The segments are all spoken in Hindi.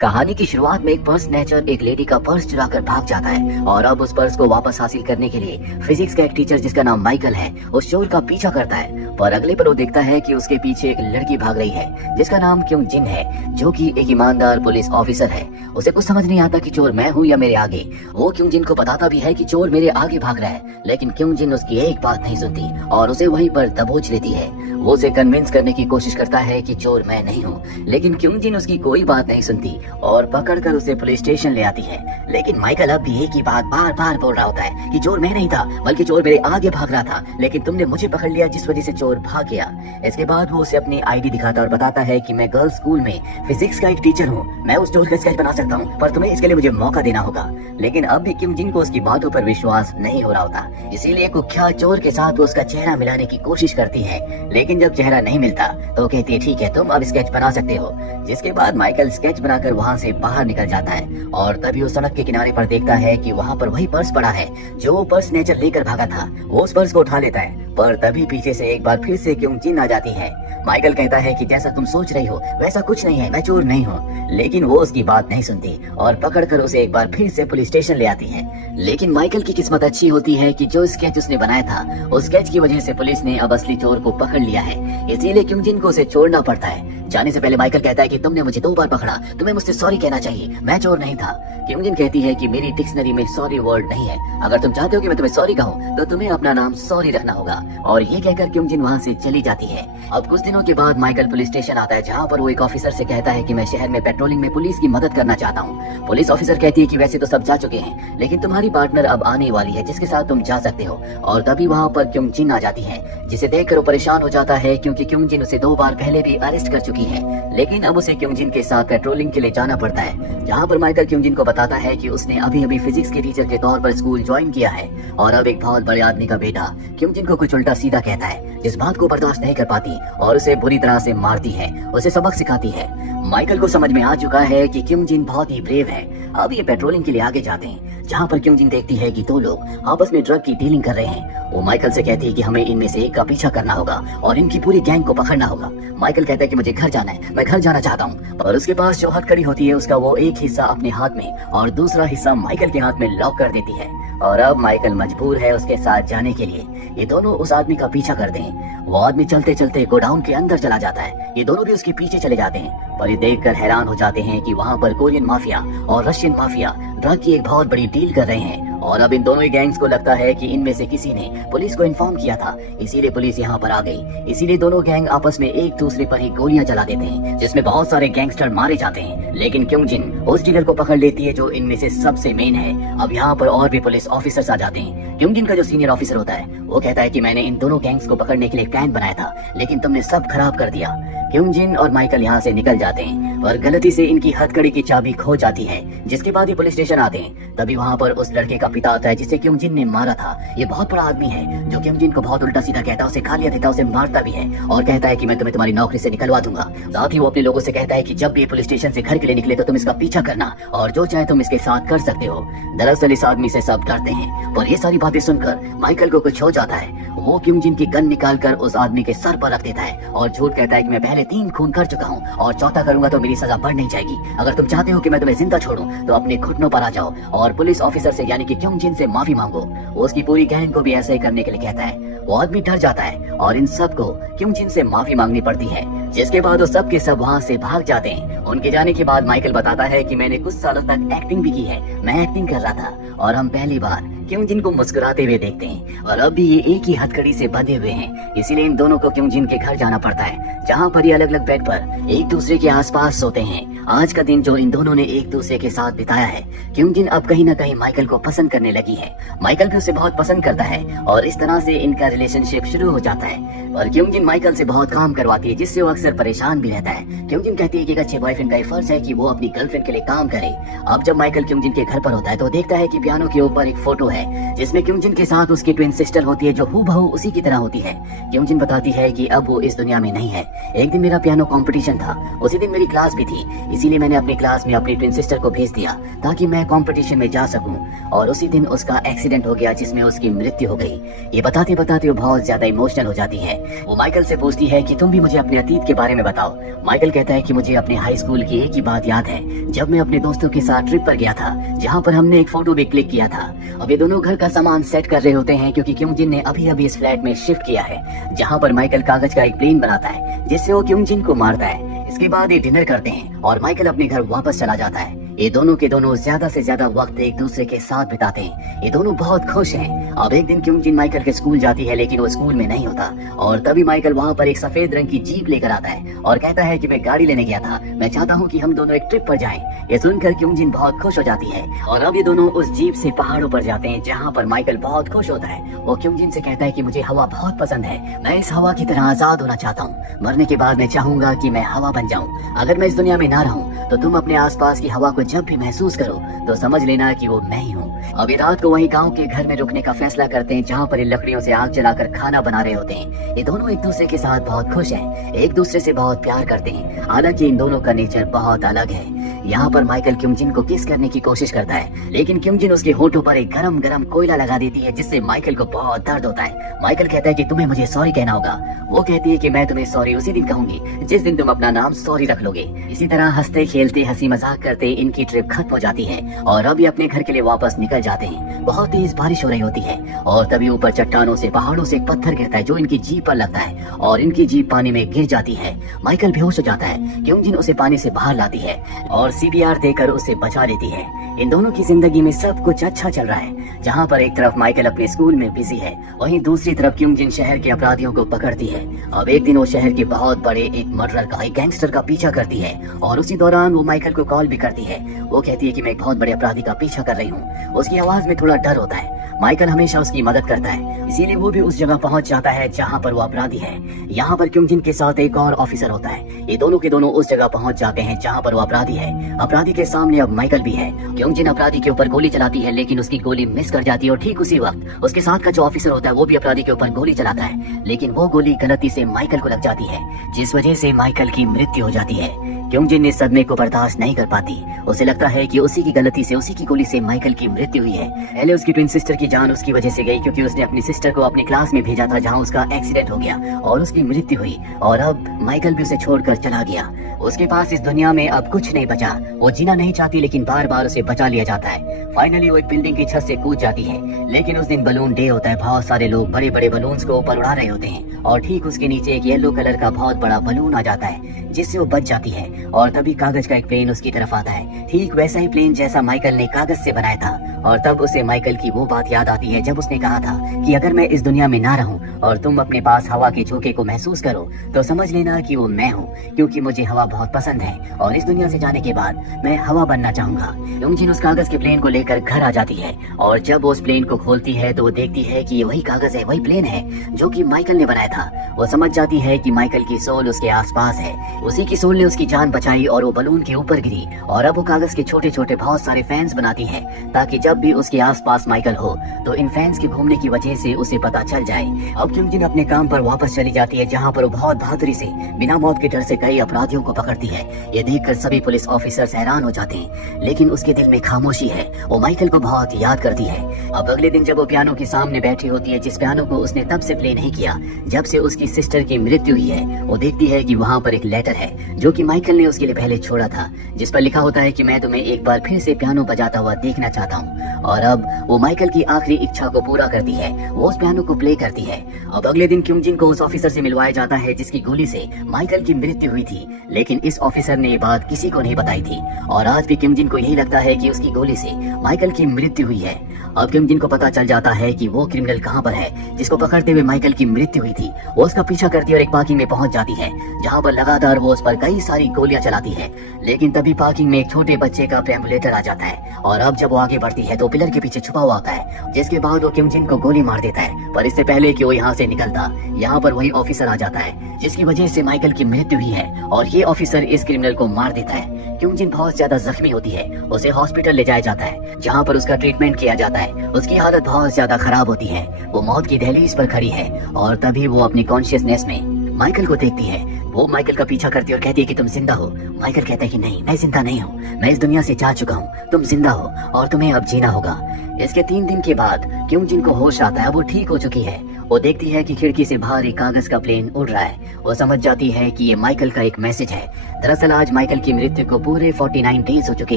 कहानी की शुरुआत में एक पर्स स्नैचर एक लेडी का पर्स चुरा कर भाग जाता है और अब उस पर्स को वापस हासिल करने के लिए फिजिक्स का एक टीचर जिसका नाम माइकल है उस चोर का पीछा करता है। पर अगले पल वो देखता है कि उसके पीछे एक लड़की भाग रही है जिसका नाम क्योंग जिन है, जो कि एक ईमानदार पुलिस ऑफिसर है। उसे कुछ समझ नहीं आता कि चोर मैं हूँ या मेरे आगे। वो क्योंग जिन को बताता भी है कि चोर मेरे आगे भाग रहा है, लेकिन क्योंग जिन उसकी एक बात नहीं सुनती और उसे वहीं पर दबोच लेती है। वो उसे कन्विंस करने की कोशिश करता है कि चोर मैं नहीं हूँ, लेकिन क्योंग जिन उसकी कोई बात नहीं सुनती और पकड़कर उसे पुलिस स्टेशन ले आती है। लेकिन माइकल अब भी एक ही बात बार बार बोल रहा होता है कि चोर मैं नहीं था, बल्कि चोर मेरे आगे भाग रहा था, लेकिन तुमने मुझे पकड़ लिया जिस वजह से चोर भाग गया। इसके बाद वो उसे अपनी आईडी दिखाता और बताता है कि मैं गर्ल्स स्कूल में फिजिक्स का एक टीचर हूँ, मैं उस चोर का स्केच बना सकता हूँ, पर तुम्हें इसके लिए मुझे मौका देना होगा। लेकिन अब भी क्योंग जिन को उसकी बातों पर विश्वास नहीं हो रहा होता, इसीलिए कुख्यात चोर के साथ वो उसका चेहरा मिलाने की कोशिश करती है। लेकिन जब चेहरा नहीं मिलता तो कहती है ठीक है तुम अब स्केच बना सकते हो। जिसके बाद माइकल स्केच बनाकर वहाँ से बाहर निकल जाता है और तभी वो सड़क के किनारे पर देखता है कि वहाँ पर वही पर्स पड़ा है जो वो पर्स स्नैचर लेकर भागा था। वो उस पर्स को उठा लेता है, पर तभी पीछे से एक बार फिर से क्योंग जिन आ जाती है। माइकल कहता है कि जैसा तुम सोच रही हो वैसा कुछ नहीं है, मैं चोर नहीं हूँ, लेकिन वो उसकी बात नहीं सुनती और पकड़कर उसे एक बार फिर से पुलिस स्टेशन ले आती है। लेकिन माइकल की किस्मत अच्छी होती है कि जो स्केच उसने बनाया था उस स्केच की वजह से पुलिस ने अब असली चोर को पकड़ लिया है, इसीलिए क्योंग जिन को उसे छोड़ना पड़ता है। जाने से पहले माइकल कहता है कि तुमने मुझे 2 बार पकड़ा, तुम्हें मुझसे सॉरी कहना चाहिए, मैं चोर नहीं था। क्योंग जिन कहती है कि मेरी डिक्शनरी में सॉरी वर्ड नहीं है, अगर तुम चाहते हो कि मैं तुम्हें सॉरी कहूँ तो तुम्हें अपना नाम सॉरी रखना होगा। और ये कहकर क्योंग जिन वहाँ से चली जाती है। अब कुछ दिनों के बाद माइकल पुलिस स्टेशन आता है, जहाँ पर वो एक ऑफिसर से कहता है कि मैं शहर में पेट्रोलिंग में पुलिस की मदद करना चाहता हूँ। पुलिस ऑफिसर कहती है कि वैसे तो सब जा चुके हैं, लेकिन तुम्हारी पार्टनर अब आने वाली है जिसके साथ तुम जा सकते हो। और तभी वहाँ पर क्योंग जिन आ जाती है, जिसे देखकर वो परेशान हो जाता है क्योंकि क्योंग जिन उसे 2 बार पहले भी अरेस्ट कर चुकी है। लेकिन अब उसे क्योंग जिन के साथ पेट्रोलिंग के लिए जाना पड़ता है, जहाँ पर माइकल क्योंग जिन को बताता है कि उसने अभी अभी फिजिक्स के टीचर के तौर पर स्कूल ज्वाइन किया है और अब एक बहुत बड़े आदमी का बेटा क्योंग जिन को कुछ उल्टा सीधा कहता है, जिस बात को बर्दाश्त नहीं कर पाती और उसे बुरी तरह से मारती है, उसे सबक सिखाती है। माइकल को समझ में आ चुका है कि क्योंग जिन बहुत ही ब्रेव है। अब ये पेट्रोलिंग के लिए आगे जाते हैं, जहाँ पर क्योंग जिन देखती है कि 2 लोग आपस में ड्रग की डीलिंग कर रहे हैं। वो माइकल से कहती है कि हमें इनमें से एक का पीछा करना होगा और इनकी पूरी गैंग को पकड़ना होगा। माइकल कहता है कि मुझे घर जाना है, मैं घर जाना चाहता हूँ, पर उसके पास जो हथकड़ी होती है उसका वो एक हिस्सा अपने हाथ में और दूसरा हिस्सा माइकल के हाथ में लॉक कर देती है। और अब माइकल मजबूर है उसके साथ जाने के लिए। ये दोनों उस आदमी का पीछा करते हैं। वो आदमी चलते चलते गोडाउन के अंदर चला जाता है, ये दोनों भी उसके पीछे चले जाते हैं, पर ये देखकर हैरान हो जाते हैं कि वहाँ पर कोरियन माफिया और रशियन माफिया ड्रग की एक बहुत बड़ी डील कर रहे हैं। और अब इन दोनों ही गैंग्स को लगता है कि इनमें से किसी ने पुलिस को इन्फॉर्म किया था, इसीलिए पुलिस यहाँ पर आ गई। इसीलिए दोनों गैंग आपस में एक दूसरे पर ही गोलियां चला देते हैं, जिसमें बहुत सारे गैंगस्टर मारे जाते हैं। लेकिन क्योंग जिन उस डीलर को पकड़ लेती है जो इनमें से सबसे मेन है। अब यहाँ पर और भी पुलिस ऑफिसर्स आ जाते हैं। क्योंग जिन का जो सीनियर ऑफिसर होता है वो कहता है कि मैंने इन दोनों गैंग्स को पकड़ने के लिए प्लान बनाया था, लेकिन तुमने सब खराब कर दिया। क्योंग जिन और माइकल यहाँ से निकल जाते हैं, पर गलती से इनकी हथकड़ी की चाबी खो जाती है। जिसके बाद ये पुलिस स्टेशन आते हैं, तभी वहाँ पर उस लड़के का पिता आता है जिसे क्योंग जिन ने मारा था। ये बहुत बड़ा आदमी है जो क्योंग जिन को बहुत उल्टा सीधा कहता है, उसे गालियां देता है, उसे मारता भी है और कहता है कि मैं तुम्हें तुम्हारी नौकरी से निकलवा दूंगा। साथ ही वो अपने लोगों से कहता है कि जब भी पुलिस स्टेशन से घर के लिए निकले तो तुम इसका पीछा करना और जो चाहे तुम इसके साथ कर सकते हो। दरअसल इस आदमी से सब डरते हैं, पर ये सारी बातें सुनकर माइकल को कुछ हो जाता है। वो क्योंग जिन की गन निकालकर उस आदमी के सर पर रख देता है और झूठ कहता है कि मैं पहले 3 खून कर चुका हूँ और चौथा करूंगा तो मेरी सजा बढ़ नहीं जाएगी। अगर तुम चाहते हो कि मैं तुम्हें जिंदा छोड़ूं तो अपने घुटनों पर आ जाओ और पुलिस ऑफिसर से यानी कि क्योंग जिन से माफी मांगो। वो उसकी पूरी गैंग को भी ऐसा ही करने के लिए कहता है। वो आदमी डर जाता है और इन सब को क्योंग जिन से माफी मांगनी पड़ती है, जिसके बाद वो सब के सब वहाँ से भाग जाते हैं। उनके जाने के बाद माइकल बताता है कि मैंने कुछ सालों तक एक्टिंग भी की है, मैं एक्टिंग कर रहा था और हम पहली बार क्योंग जिन को मुस्कुराते हुए देखते हैं। और अब भी ये एक ही हथकड़ी से बंधे हुए हैं, इसीलिए इन दोनों को क्योंग जिन के घर जाना पड़ता है, जहाँ पर ये अलग अलग बेड पर एक दूसरे के आसपास सोते हैं। आज का दिन जो इन दोनों ने एक दूसरे के साथ बिताया है, क्योंग जिन अब कहीं न कहीं माइकल को पसंद करने लगी है। माइकल भी उसे बहुत पसंद करता है और इस तरह से इनका रिलेशनशिप शुरू हो जाता है। और क्योंग जिन माइकल से बहुत काम करवाती है, जिससे वो अक्सर परेशान भी रहता है। क्योंग जिन कहती है कि एक अच्छे बॉयफ्रेंड का फर्ज है कि वो अपनी गर्लफ्रेंड के लिए काम करे। अब जब माइकल क्योंग जिन के घर पर होता है तो देखता है कि पियानो के ऊपर एक फोटो है जिसमें क्योंग जिन के साथ उसकी ट्विन सिस्टर होती है जो हूबहू उसी की तरह होती है। क्योंग जिन बताती है कि अब वो इस दुनिया में नहीं है। एक दिन मेरा पियानो कंपटीशन था, उसी दिन मेरी क्लास भी थी, इसीलिए मैंने अपनी क्लास में अपनी ट्विन सिस्टर को भेज दिया ताकि मैं कंपटीशन में जा सकूं। और उसी दिन उसका एक्सीडेंट हो गया जिसमें उसकी मृत्यु हो गई। ये बताते बताते वो बहुत ज्यादा इमोशनल हो जाती है। वो माइकल से पूछती है कि तुम भी मुझे अपने अतीत के बारे में बताओ। माइकल कहता है कि मुझे अपने हाई स्कूल की एक ही बात याद है, जब मैं अपने दोस्तों के साथ ट्रिप पर गया था जहाँ पर हमने एक फोटो भी क्लिक किया था। अब ये दोनों घर का सामान सेट कर रहे होते हैं क्योंकि क्योंजिन ने अभी अभी इस फ्लैट में शिफ्ट किया है जहाँ पर माइकल कागज का एक प्लेन बनाता है जिससे वो क्योंजिन को मारता है। इसके बाद ये डिनर करते हैं और माइकल अपने घर वापस चला जाता है। ये दोनों के दोनों ज्यादा से ज्यादा वक्त एक दूसरे के साथ बिताते हैं। ये दोनों बहुत खुश हैं। अब एक दिन क्योंजिन माइकल के स्कूल जाती है लेकिन वो स्कूल में नहीं होता और तभी माइकल वहाँ पर एक सफेद रंग की जीप लेकर आता है और कहता है कि मैं गाड़ी लेने गया था, मैं चाहता हूँ कि हम दोनों एक ट्रिप पर जाएं। ये सुनकर क्योंजिन बहुत खुश हो जाती है और अब ये दोनों उस जीप से पहाड़ों पर जाते हैं जहाँ पर माइकल बहुत खुश होता है। वो क्योंजिन से कहता है कि मुझे हवा बहुत पसंद है, मैं इस हवा की तरह आजाद होना चाहता हूँ। मरने के बाद मैं चाहूंगा कि मैं हवा बन जाऊँ। अगर मैं इस दुनिया में ना रहूँ तो तुम अपने आसपास की हवा को जब भी महसूस करो तो समझ लेना कि वो मैं ही हूँ। अभी रात को वही गांव के घर में रुकने का फैसला करते हैं जहाँ पर ये लकड़ियों से आग जलाकर खाना बना रहे होते हैं। ये दोनों एक दूसरे के साथ बहुत खुश हैं, एक दूसरे से बहुत प्यार करते हैं। हालांकि इन दोनों का नेचर बहुत अलग है। यहाँ पर माइकल क्योंजिन को किस करने की कोशिश करता है लेकिन क्योंजिन उसके होठों पर एक गरम गरम कोयला लगा देती है जिससे माइकल को बहुत दर्द होता है। माइकल कहता है कि तुम्हें मुझे सॉरी कहना होगा। वो कहती है कि मैं तुम्हें सॉरी उसी दिन कहूंगी जिस दिन तुम अपना नाम सॉरी रख लोगे। इसी तरह हंसते खेलते हंसी मजाक करते इनकी ट्रिप खत्म हो जाती है और अब ये अपने घर के लिए वापस निकल जाते हैं। बहुत तेज बारिश हो रही होती है और तभी ऊपर चट्टानों से पहाड़ों से एक पत्थर गिरता है जो इनकी जीप पर लगता है और इनकी जीप पानी में गिर जाती है। माइकल बेहोश हो जाता है। क्योंजिन उसे पानी से बाहर लाती है और CPR देकर उसे बचा लेती है। इन दोनों की जिंदगी में सब कुछ अच्छा चल रहा है। जहाँ पर एक तरफ माइकल अपने स्कूल में बिजी है वहीं दूसरी तरफ क्योंजिन शहर के अपराधियों को पकड़ती है। अब एक दिन वो शहर के बहुत बड़े एक मर्डरर का, एक गैंगस्टर का पीछा करती है और उसी दौरान वो माइकल को कॉल भी करती है। वो कहती है कि मैं एक बहुत बड़े अपराधी का पीछा कर रही हूँ। उसकी आवाज में थोड़ा डर होता है। माइकल हमेशा उसकी मदद करता है इसीलिए वो भी उस जगह पहुंच जाता है जहाँ पर वो अपराधी है। यहाँ पर क्योंजिन के साथ एक और ऑफिसर होता है। ये दोनों के दोनों उस जगह पहुंच जाते हैं जहाँ पर वो अपराधी है। अपराधी के सामने अब माइकल भी है। क्योंजिन अपराधी के ऊपर गोली चलाती है लेकिन उसकी गोली मिस कर जाती है और ठीक उसी वक्त उसके साथ का जो ऑफिसर होता है वो भी अपराधी के ऊपर गोली चलाता है लेकिन वो गोली गलती से माइकल को लग जाती है जिस वजह से माइकल की मृत्यु हो जाती है। क्योंजिन इस सदमे को बर्दाश्त नहीं कर पाती। उसे लगता है कि उसी की गलती से, उसी की गोली से माइकल की मृत्यु हुई है। पहले उसकी ट्विन सिस्टर की जान उसकी वजह से गई क्योंकि उसने अपनी सिस्टर को अपनी क्लास में भेजा था जहां उसका एक्सीडेंट हो गया और उसकी मृत्यु हुई और अब माइकल भी उसे छोड़कर चला गया। उसके पास इस दुनिया में अब कुछ नहीं बचा। वो जीना नहीं चाहती लेकिन बार बार उसे बचा लिया जाता है। फाइनली वो एक बिल्डिंग की छत से कूद जाती है लेकिन उस दिन बलून डे होता है। बहुत सारे लोग बड़े बड़े बलून्स को ऊपर उड़ा रहे होते हैं और ठीक उसके नीचे एक येलो कलर का बहुत बड़ा बलून आ जाता है जिससे वो बच जाती है और तभी कागज का एक प्लेन उसकी तरफ आता है, ठीक वैसा ही प्लेन जैसा माइकल ने कागज से बनाया था। और तब उसे माइकल की वो बात याद आती है जब उसने कहा था कि अगर मैं इस दुनिया में ना रहूं और तुम अपने पास हवा के झोंके को महसूस करो तो समझ लेना कि वो मैं हूँ क्योंकि मुझे हवा बहुत पसंद है और इस दुनिया से जाने के बाद मैं हवा बनना चाहूंगा। क्योंजिन उस कागज के प्लेन को लेकर घर आ जाती है और जब वो उस प्लेन को खोलती है तो वो देखती है कि ये वही कागज है, वही प्लेन है जो कि माइकल ने बनाया था। वो समझ जाती है कि माइकल की सोल उसके आसपास है, उसी की सोल ने उसकी जान बचाई और वो बलून के ऊपर गिरी और अब वो कागज के छोटे छोटे बहुत सारे फैंस बनाती है ताकि जब भी उसके आसपास माइकल हो तो इन फैंस के घूमने की वजह से उसे पता चल जाए। अब क्योंजिन अपने काम पर वापस चली जाती है जहाँ पर वो बहुत बहादुरी से बिना मौत के डर से कई अपराधियों को पकड़ती है। ये देखकर सभी पुलिस ऑफिसर्स हैरान हो जाते हैं लेकिन उसके दिल में खामोशी है। वो माइकल को बहुत याद करती है। अब अगले दिन जब वो पियानो के सामने बैठी होती है, जिस पियानो को उसने तब से प्ले नहीं किया जब से उसकी सिस्टर की मृत्यु हुई है, वो देखती है कि वहाँ पर एक लेटर है जो कि माइकल ने उसके लिए पहले छोड़ा था जिस पर लिखा होता है कि मैं तुम्हें एक बार फिर से पियानो बजाता हुआ देखना चाहता हूँ। और अब वो माइकल की आखिरी इच्छा को पूरा करती है, वो उस पियानो को प्ले करती है। अब अगले दिन क्योंजिन को उस ऑफिसर से मिलवाया जाता है जिसकी गोली से माइकल की मृत्यु हुई थी लेकिन इस ऑफिसर ने ये बात किसी को नहीं बताई थी और आज भी क्योंजिन को यही लगता है कि उसकी गोली से माइकल की मृत्यु हुई है। अब क्योंजिन को पता चल जाता है कि वो क्रिमिनल कहाँ पर है जिसको पकड़ते हुए माइकल की मृत्यु हुई थी। वो उसका पीछा करती है और एक पार्किंग में पहुंच जाती है जहाँ पर लगातार वो उस पर कई सारी गोलियां चलाती है लेकिन तभी पार्किंग में एक छोटे बच्चे का पेम्बुलेटर आ जाता है और अब जब वो आगे बढ़ती है तो पिलर के पीछे छुपा हुआ आता है जिसके बाद वो क्योंजिन को गोली मार देता है। पर इससे पहले कि वो यहाँ से निकलता यहाँ पर वही ऑफिसर आ जाता है जिसकी वजह से माइकल की मृत्यु हुई है और ये ऑफिसर इस क्रिमिनल को मार देता है। क्योंजिन बहुत ज्यादा जख्मी होती है, उसे हॉस्पिटल ले जाया जाता है जहाँ पर उसका ट्रीटमेंट किया जाता है। उसकी हालत बहुत ज्यादा खराब होती है, वो मौत की दहलीज पर खड़ी है और तभी वो अपनी कॉन्शियसनेस में माइकल को देखती है। वो माइकल का पीछा करती है और कहती है कि तुम जिंदा हो। माइकल कहता है कि नहीं, मैं जिंदा नहीं हूँ, मैं इस दुनिया से जा चुका हूँ, तुम जिंदा हो और तुम्हें अब जीना होगा। इसके 3 दिन के बाद क्यों जिन को होश आता है, वो ठीक हो चुकी है। वो देखती है कि खिड़की से बाहर एक कागज का प्लेन उड़ रहा है। वो समझ जाती है कि ये माइकल का एक मैसेज है। दरअसल आज माइकल की मृत्यु को पूरे 49 डेज हो चुके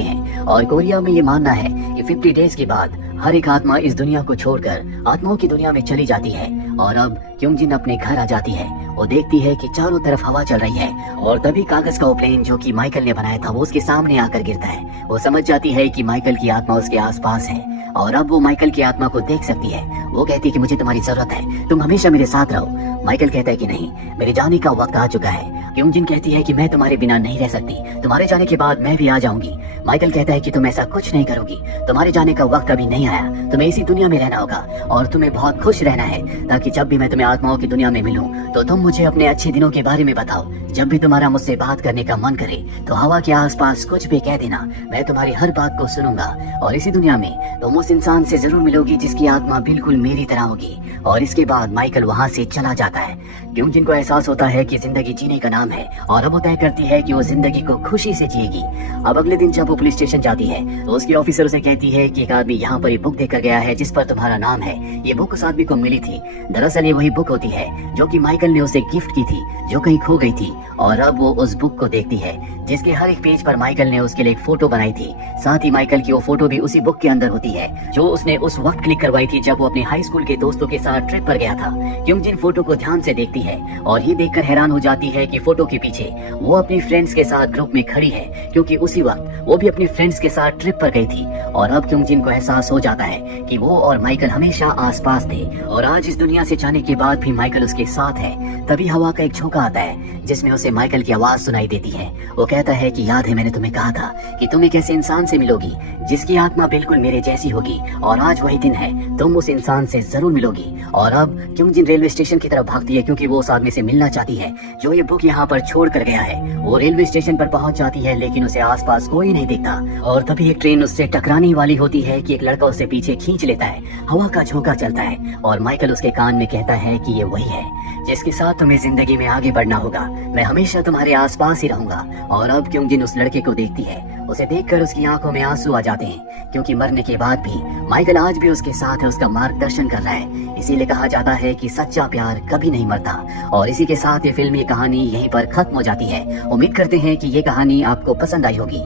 हैं और कोरिया में ये मानना है कि 50 डेज के बाद हर एक आत्मा इस दुनिया को छोड़कर आत्माओं की दुनिया में चली जाती है। और अब क्यों जिन अपने घर आ जाती है। वो देखती है कि चारों तरफ हवा चल रही है और तभी कागज का वो प्लेन जो कि माइकल ने बनाया था वो उसके सामने आकर गिरता है। वो समझ जाती है कि माइकल की आत्मा उसके आसपास है और अब वो माइकल की आत्मा को देख सकती है। वो कहती है कि मुझे तुम्हारी जरूरत है, तुम हमेशा मेरे साथ रहो। माइकल कहता है कि नहीं, मेरे जाने का वक्त आ चुका है। क्यों जिन कहती है कि मैं तुम्हारे बिना नहीं रह सकती, तुम्हारे जाने के बाद मैं भी आ जाऊंगी। माइकल कहता है कि तुम ऐसा कुछ नहीं करोगी, तुम्हारे जाने का वक्त अभी नहीं आया, तुम्हें इसी दुनिया में रहना होगा और तुम्हें बहुत खुश रहना है ताकि जब भी मैं तुम्हें आत्माओं की दुनिया में मिलूं तो तुम मुझे अपने अच्छे दिनों के बारे में बताओ। जब भी तुम्हारा मुझसे बात करने का मन करे तो हवा के आसपास कुछ भी कह देना, मैं तुम्हारी हर बात को सुनूंगा और इसी दुनिया में तुम उस इंसान से जरूर मिलोगी जिसकी आत्मा बिल्कुल मेरी तरह होगी। और इसके बाद माइकल वहाँ से चला जाता है। क्यों जिनको एहसास होता है कि जिंदगी जीने का नाम है और अब वो तय करती है कि वो जिंदगी को खुशी से जिएगी। अब अगले दिन जब वो पुलिस स्टेशन जाती है तो उसकी ऑफिसर उसे कहती है कि एक आदमी यहाँ पर एक बुक देकर गया है जिस पर तुम्हारा नाम है। ये बुक उस आदमी को मिली थी। दरअसल ये वही बुक होती है जो कि माइकल ने उसे गिफ्ट की थी, जो कहीं खो गई थी। और अब वो उस बुक को देखती है जिसके हर एक पेज पर माइकल ने उसके लिए एक फोटो बनाई थी। साथ ही माइकल की वो फोटो भी उसी बुक के अंदर होती है जो उसने उस वक्त क्लिक करवाई थी जब वो अपने हाई स्कूल के दोस्तों के साथ ट्रिप पर गया था। क्यों जिन फोटो को ध्यान से देखती है और ये देखकर हैरान हो जाती है कि फोटो के पीछे वो अपनी फ्रेंड्स के साथ ग्रुप में खड़ी है, क्योंकि उसी वक्त वो भी अपने फ्रेंड्स के साथ ट्रिप पर गई थी। और अब क्यों जिन को एहसास हो जाता है कि वो और माइकल हमेशा आसपास थे और आज इस दुनिया से जाने के बाद भी माइकल उसके साथ है। तभी हवा का एक झोंका आता है जिसमें उसे माइकल की आवाज सुनाई देती है। वो कहता है कि याद है मैंने तुम्हें कहा था कि तुम एक ऐसे इंसान से मिलोगी जिसकी आत्मा बिल्कुल मेरे जैसी होगी और आज वही दिन है, तुम उस इंसान से जरूर मिलोगी। और अब क्यों जिन रेलवे स्टेशन की तरफ भागती है क्योंकि वो उस आदमी से मिलना चाहती है जो ये बुक यहाँ पर छोड़ कर गया है। वो रेलवे स्टेशन पर पहुंच जाती है लेकिन उसे आसपास कोई नहीं दिखता और तभी एक ट्रेन उससे टकराने वाली होती है कि एक लड़का उसे पीछे खींच लेता है। हवा का झोंका चलता है और माइकल उसके कान में कहता है कि ये वही है जिसके साथ तुम्हें जिंदगी में आगे बढ़ना होगा, मैं हमेशा तुम्हारे आसपास ही रहूंगा। और अब क्यों जिन उस लड़के को देखती है, उसे देखकर उसकी आंखों में आंसू आ जाते हैं क्योंकि मरने के बाद भी माइकल आज भी उसके साथ है, उसका मार्गदर्शन कर रहा है। इसीलिए कहा जाता है कि सच्चा प्यार कभी नहीं मरता। और इसी के साथ ये फिल्म, ये कहानी यहीं पर खत्म हो जाती है। उम्मीद करते हैं कि ये कहानी आपको पसंद आई होगी।